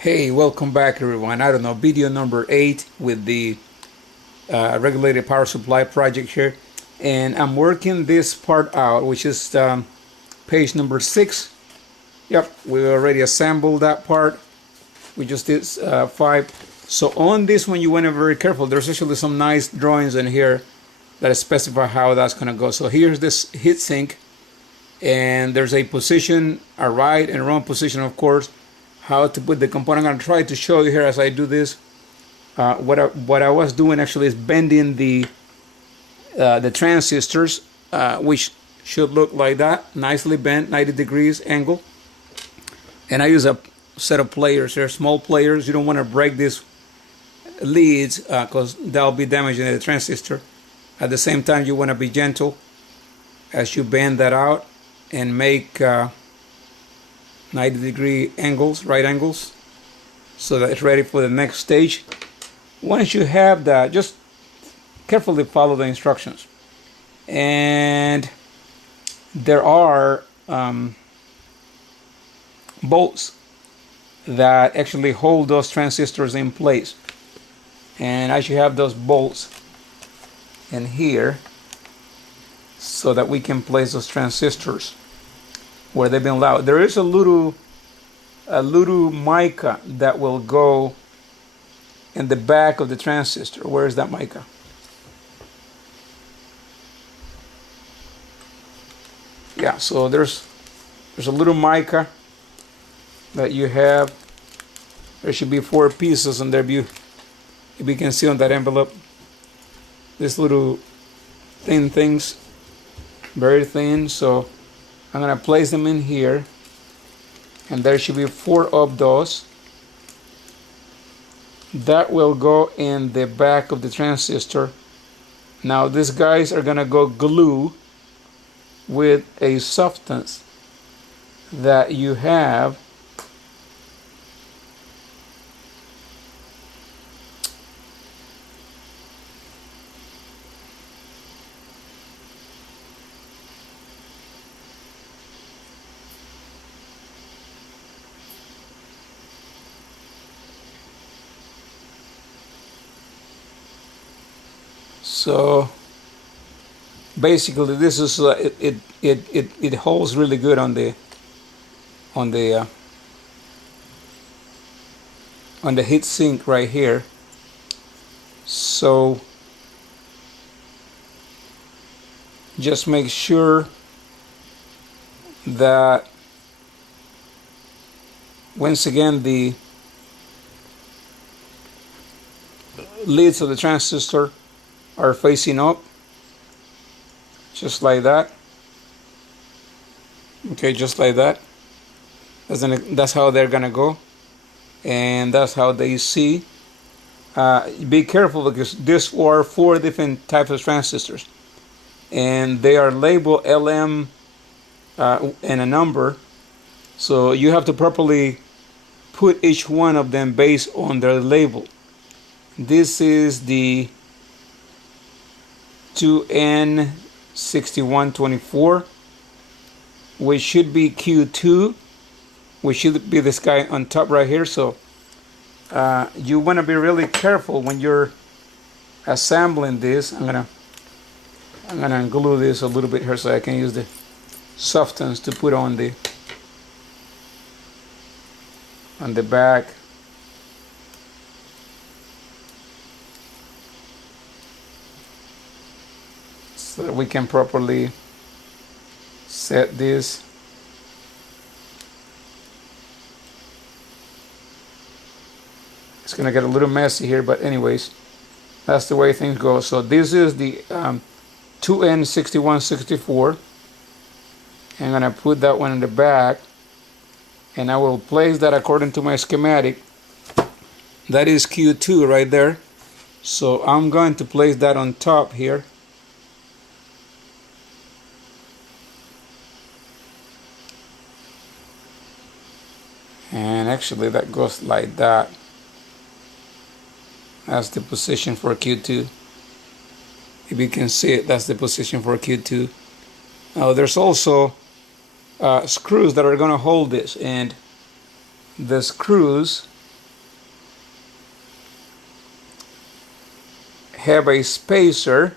Hey, welcome back everyone. I don't know, video number 8 with the regulated power supply project here. And I'm working this part out, which is page number 6. Yep, we already assembled that part. We just did 5. So on this one, you want to be very careful. There's actually some nice drawings in here that specify how that's going to go. So here's this heat sink. And there's a position, a right and wrong position, of course, how to put the component. I'm going to try to show you here as I do this. What I was doing actually is bending the transistors, which should look like that, nicely bent, 90 degrees angle. And I use a set of pliers here, small pliers. You don't want to break these leads because that'll be damaging the transistor. At the same time, you want to be gentle as you bend that out and make 90-degree angles, right angles, so that it's ready for the next stage. Once you have that, just carefully follow the instructions. And there are bolts that actually hold those transistors in place. And I should have those bolts in here so that we can place those transistors where they've been allowed. There is a little mica that will go in the back of the transistor. Where is that mica? Yeah, so there's a little mica that you have. There should be 4 pieces in there. If you can see on that envelope, these little thin things, very thin. So I'm going to place them in here, and there should be 4 of those. That will go in the back of the transistor. Now these guys are going to go glue with a substance that you have So basically, this is it holds really good on the heat sink right here. So just make sure that once again the lids of the transistor are facing up, just like that. Okay, just like that. That's how they're gonna go, and that's how they see. Be careful because these are 4 different types of transistors, and they are labeled LM and a number. So you have to properly put each one of them based on their label. This is the 2N6124, which should be Q2, which should be this guy on top right here. So you want to be really careful when you're assembling this. I'm gonna glue this a little bit here so I can use the substance to put on the back. So that we can properly set this. It's gonna get a little messy here, but anyways, that's the way things go. So this is the 2N6164. I'm gonna put that one in the back, and I will place that according to my schematic. That is Q2 right there. So I'm going to place that on top here. And actually that goes like that. That's the position for Q2. If you can see it, that's the position for Q2. Now there's also screws that are going to hold this, and the screws have a spacer.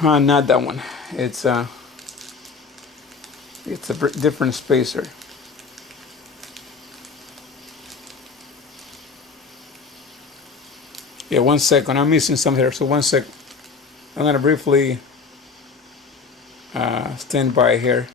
Not that one. It's a different spacer. Yeah, 1 second. I'm missing some here, so 1 second. I'm gonna briefly stand by here.